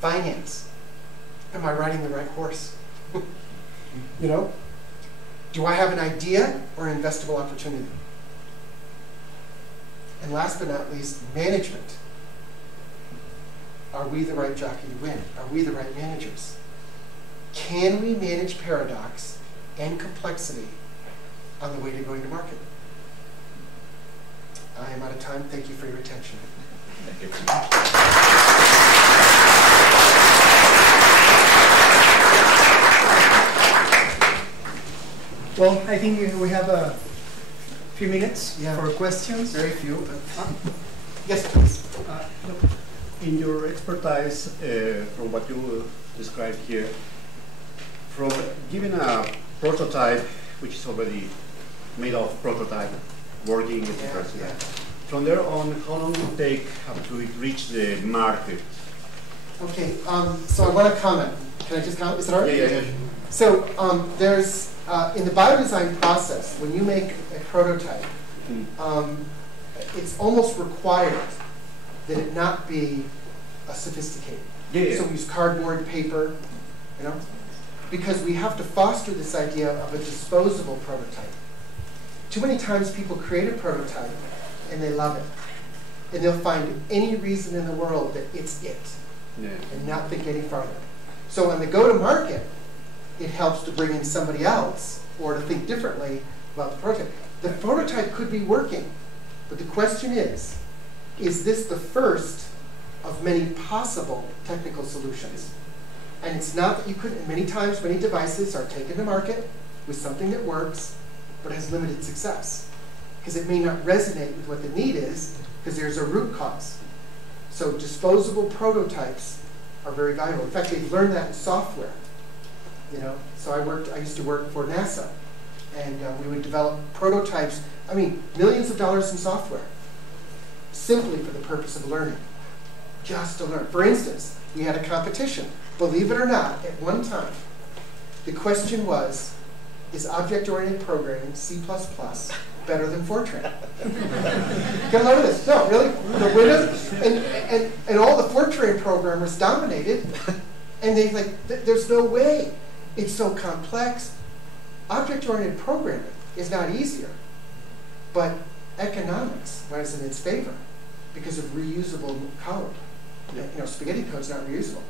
Finance. Am I riding the right horse? You know? Do I have an idea or an investable opportunity? And last but not least, management. Are we the right jockey to win? Are we the right managers? Can we manage paradox and complexity on the way to going to market? I am out of time. Thank you for your attention. Thank you. Well, I think we have a few minutes for questions. Very few, but yes, please. In your expertise, from what you described here, from giving a prototype, which is already made of prototype, working, etc. From there on, how long will it take to reach the market? Okay, so I want to comment. Can I just comment? Is it all right? Yeah. So there's, in the biodesign process, when you make a prototype, it's almost required that it not be sophisticated. So we use cardboard, paper, you know, because we have to foster this idea of a disposable prototype. Too many times people create a prototype and they love it. And they'll find any reason in the world that it's it, and not think any farther. So when they go to market, it helps to bring in somebody else or to think differently about the prototype. The prototype could be working, but the question is this the first of many possible technical solutions? And it's not that you couldn't, many times, many devices are taken to market with something that works, but has limited success. Because it may not resonate with what the need is, because there's a root cause. So disposable prototypes are very valuable. In fact, they've learned that in software. You know, so I used to work for NASA, and we would develop prototypes, I mean, millions of dollars in software, simply for the purpose of learning, just to learn. For instance, we had a competition. Believe it or not, at one time, the question was, is object-oriented programming, C++, better than Fortran? Get a load of this. No, really? The winners, and all the Fortran programmers dominated, and they like, there's no way. It's so complex. Object-oriented programming is not easier, but economics was in its favor because of reusable code. You know, spaghetti code's not reusable.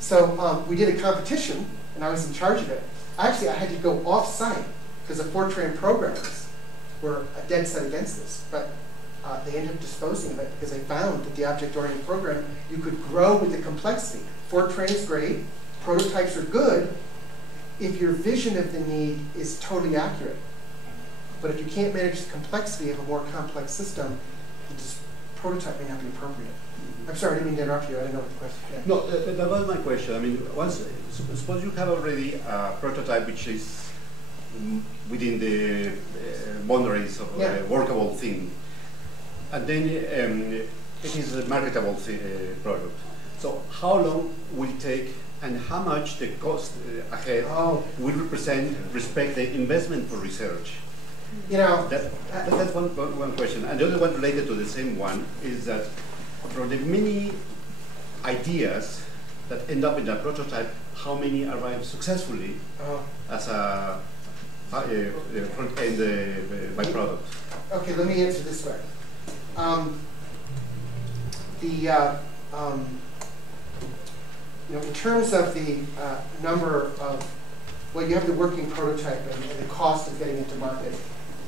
So we did a competition, and I was in charge of it. Actually, I had to go off-site because the Fortran programmers were a dead set against this, but they ended up disposing of it because they found that the object-oriented program, you could grow with the complexity. Fortran is great, prototypes are good if your vision of the need is totally accurate. But if you can't manage the complexity of a more complex system, the prototype may not be appropriate. I'm sorry, I didn't mean to interrupt you. I didn't know what the question was. No, that was my question. I mean, suppose you have already a prototype which is within the boundaries of a workable thing, and then it is a marketable product. So how long will it take, and how much the cost ahead will represent respect the investment for research? You know, that's one question. And the other one related to the same one is that from the many ideas that end up in a prototype, how many arrive successfully as a front-end byproduct? Okay, let me answer this way. You know, in terms of the number of, well, you have the working prototype and the cost of getting it to market.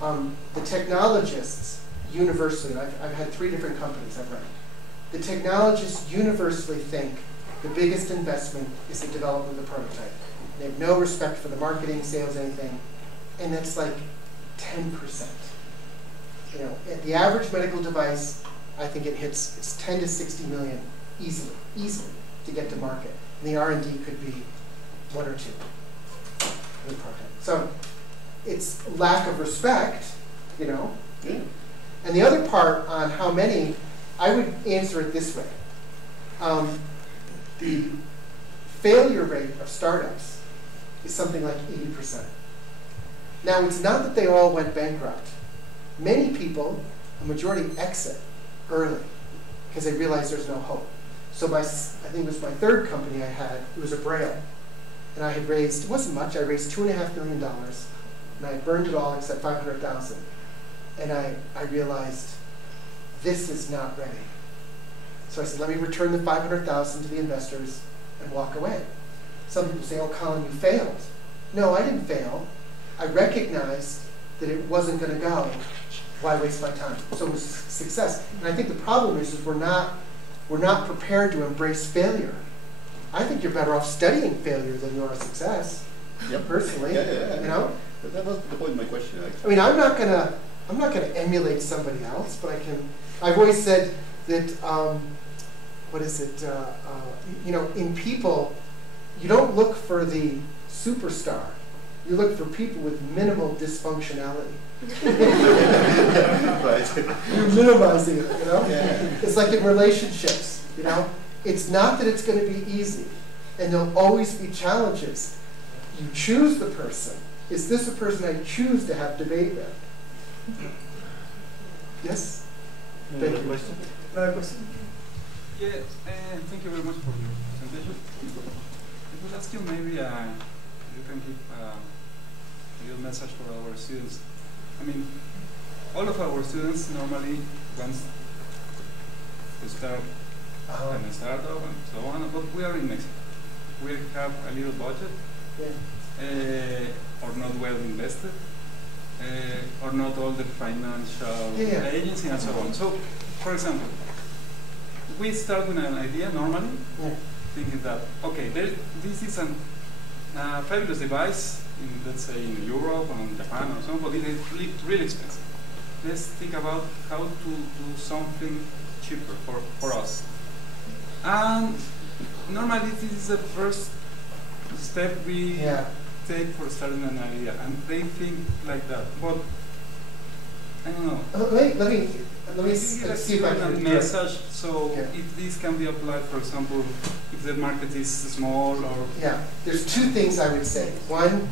The technologists universally, I've had 3 different companies I've run. The technologists universally think the biggest investment is the development of the prototype. They have no respect for the marketing, sales, anything, and that's like 10%. You know, at the average medical device, I think it's 10 to 60 million easily to get to market. And the R&D could be 1 or 2. So it's lack of respect, you know. Yeah. And the other part on how many, I would answer it this way. The failure rate of startups is something like 80%. Now, it's not that they all went bankrupt. Many people, a majority, exit early because they realize there's no hope. So I think it was my 3rd company I had, it was a Braille. And I had raised, it wasn't much, I raised $2.5 million. And I burned it all except $500,000. And I realized this is not ready. So I said, let me return the $500,000 to the investors and walk away. Some people say, oh, Colin, you failed. No, I didn't fail. I recognized that it wasn't going to go. Why waste my time? So it was success. And I think the problem is we're not prepared to embrace failure. I think you're better off studying failure than you are success. Yep. Personally, yeah. You know. That was the point of my question. Actually. I mean, I'm not gonna emulate somebody else, but I can. I've always said that. What is it? You know, in people, you don't look for the superstar. You look for people with minimal dysfunctionality. Right. You're minimizing it, you know? Yeah. It's like in relationships, you know? It's not that it's going to be easy, and there'll always be challenges. You choose the person. Is this a person I choose to have debate with? Yes? Another question? Another question? Yeah, thank you very much for your presentation. I would ask you maybe you can give a little message for our students. I mean, all of our students normally want to start and startup and so on, but we are in Mexico. We have a little budget, or not well invested, or not all the financial agency and so on. So, for example, we start with an idea normally, thinking that, okay, this is a fabulous device, let's say in Europe or in Japan or something, but it is really expensive. Let's think about how to do something cheaper for us. And normally this is the first step we take for starting an idea, and they think like that. But I don't know. Let me see if I can a message. So if this can be applied, for example, if the market is small or there's 2 things I would say. One,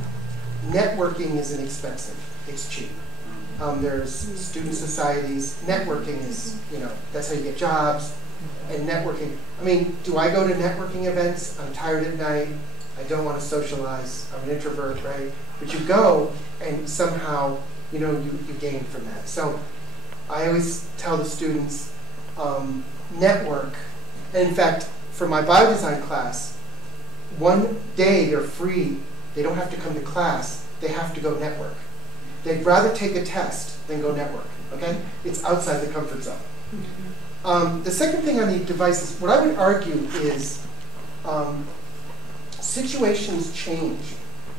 networking is inexpensive. It's cheap. There's student societies. Networking is, you know, that's how you get jobs. And networking. I mean, do I go to networking events? I'm tired at night. I don't want to socialize. I'm an introvert, right? But you go, and somehow, you know, you gain from that. So I always tell the students, network. And in fact, for my biodesign class, one day they're free, they don't have to come to class, they have to go network. They'd rather take a test than go network, okay? It's outside the comfort zone. The second thing on the devices, what I would argue is situations change.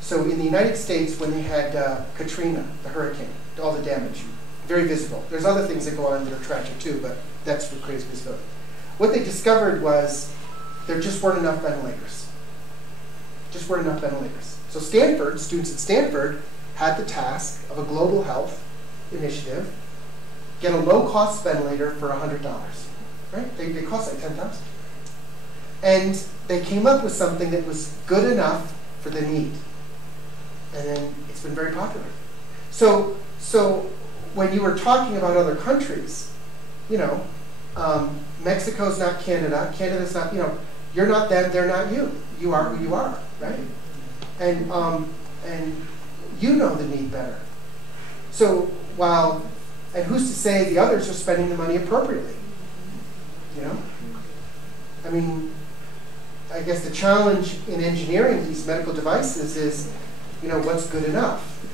So in the United States, when they had Katrina, the hurricane, all the damage, very visible. There's other things that go on that are tragic too, but that's what creates visibility. What they discovered was there just weren't enough ventilators. Just weren't enough ventilators. So Stanford, students at Stanford, had the task of a global health initiative, get a low-cost ventilator for $100, right? They cost like $10,000. And they came up with something that was good enough for the need. And then it's been very popular. So when you were talking about other countries, you know, Mexico's not Canada, Canada's not, you know, you're not them, they're not you. You are who you are, right? And you know the need better. So and who's to say the others are spending the money appropriately? You know? I mean, I guess the challenge in engineering these medical devices is, you know, what's good enough?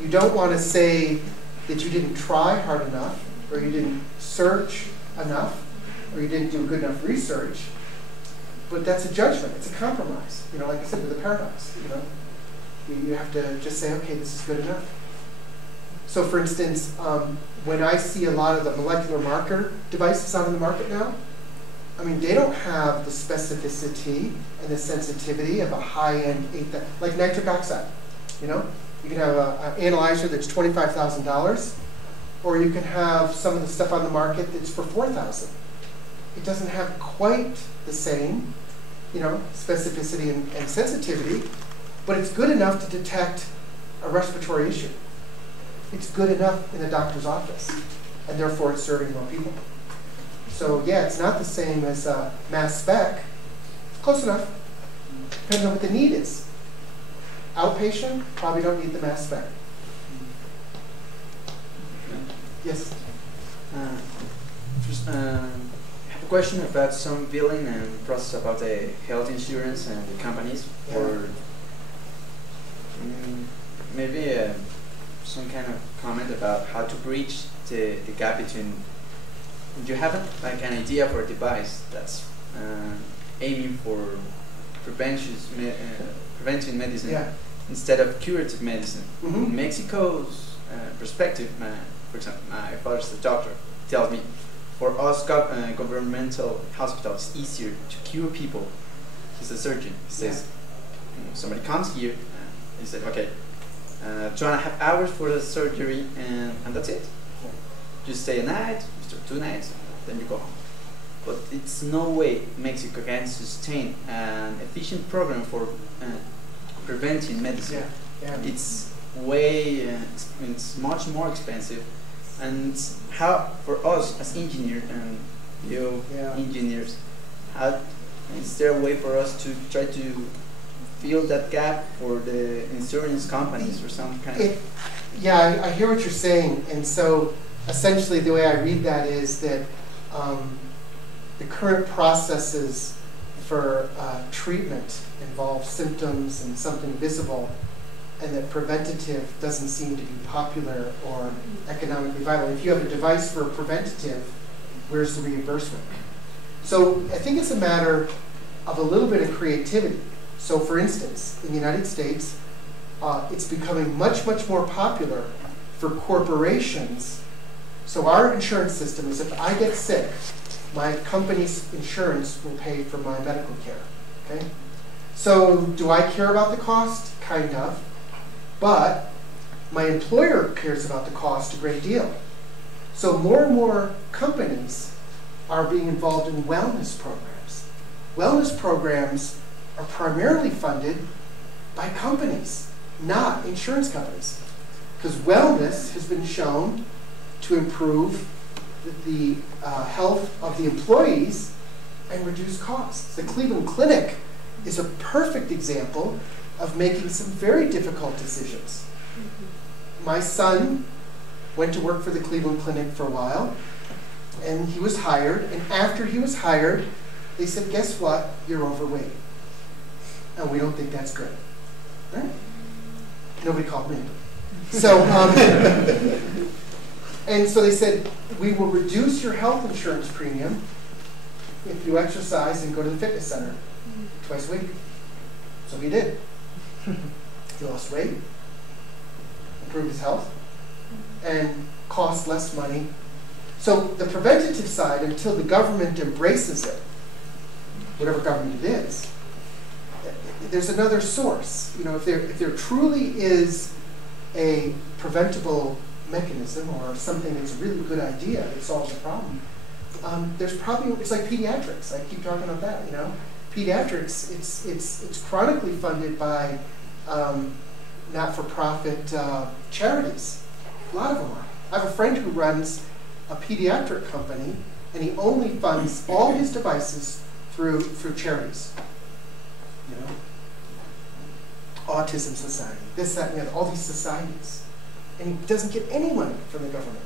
You don't want to say that you didn't try hard enough, or you didn't search enough, or you didn't do good enough research, but that's a judgment, it's a compromise. You know, like I said, with a paradox, you know? You have to just say, okay, this is good enough. So for instance, when I see a lot of the molecular marker devices out in the market now, I mean, they don't have the specificity and the sensitivity of a high-end, like nitric oxide, you know? You can have an analyzer that's $25,000, or you can have some of the stuff on the market that's for $4,000. It doesn't have quite the same, you know, specificity and sensitivity, but it's good enough to detect a respiratory issue. It's good enough in the doctor's office, and therefore it's serving more people. So yeah, it's not the same as a mass spec. Close enough. Depends on what the need is. Outpatient, probably don't need the mass spec. Yes? Just, I have a question about some billing and process about the health insurance and the companies, or maybe some kind of comment about how to bridge the gap between, you have like an idea for a device that's aiming for preventing medicine instead of curative medicine. In Mexico's perspective, for example, my father's a doctor, tells me for us governmental hospitals it's easier to cure people. He's a surgeon. He says, somebody comes here, he said, okay, 2.5 hours for the surgery, and that's it. You stay a night, you stay 2 nights, then you go home. But it's no way Mexico can sustain an efficient program for preventing medicine. It's it's much more expensive, and how for us as engineers and engineers, how is there a way for us to try to fill that gap for the insurance companies or some kind of... Yeah, I hear what you're saying, and so essentially the way I read that is that the current processes for treatment involve symptoms and something visible, and that preventative doesn't seem to be popular or economically viable. If you have a device for preventative, where's the reimbursement? So I think it's a matter of a little bit of creativity. So for instance, in the United States, it's becoming much, much more popular for corporations. So our insurance system is if I get sick, my company's insurance will pay for my medical care, okay? So do I care about the cost? Kind of. But my employer cares about the cost a great deal. So more and more companies are being involved in wellness programs. Wellness programs are primarily funded by companies, not insurance companies. Because wellness has been shown to improve the health of the employees and reduce costs. The Cleveland Clinic is a perfect example of making some very difficult decisions. My son went to work for the Cleveland Clinic for a while, and he was hired, and after he was hired, they said, guess what? You're overweight. and we don't think that's good. Right? Nobody called me. So, and so they said, we will reduce your health insurance premium if you exercise and go to the fitness center twice a week. So he did. He lost weight, improved his health, and cost less money. So the preventative side, until the government embraces it, whatever government it is, there's another source. You know, if there truly is a preventable mechanism or something that's a really good idea that solves a problem, there's probably, it's like pediatrics. I keep talking about that, you know. Pediatrics, it's chronically funded by not-for-profit charities. A lot of them are. I have a friend who runs a pediatric company, and he only funds all his devices through charities. You know, Autism Society, this, that, and the other, all these societies, and he doesn't get any money from the government.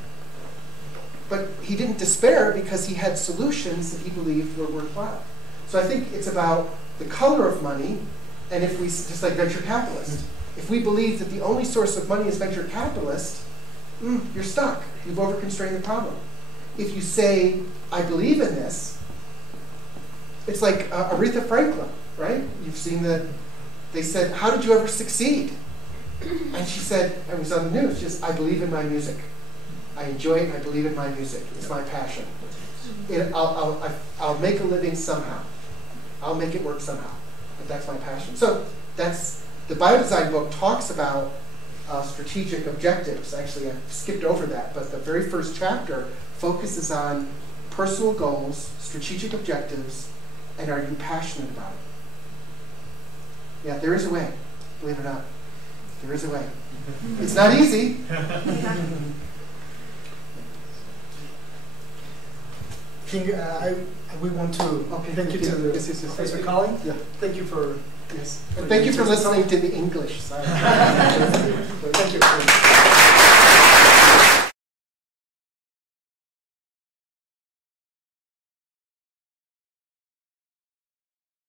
But he didn't despair because he had solutions that he believed were worthwhile. So I think it's about the color of money, and if we, just like venture capitalist, if we believe that the only source of money is venture capitalist, you're stuck. You've overconstrained the problem. If you say, I believe in this, it's like Aretha Franklin, right? You've seen they said, how did you ever succeed? And she said, it was on the news, just, I believe in my music. I enjoy it, I believe in my music. It's my passion. I'll make a living somehow. I'll make it work somehow. But that's my passion. So that's, the BIODESIGN book talks about strategic objectives. Actually, I skipped over that, but the very first chapter focuses on personal goals, strategic objectives, and are you passionate about it? Yeah, there is a way, believe it or not. There is a way. It's not easy. King, we want to thank you to the Professor Colin. Yeah. Thank you for and thank you for listening to the English side. Thank you.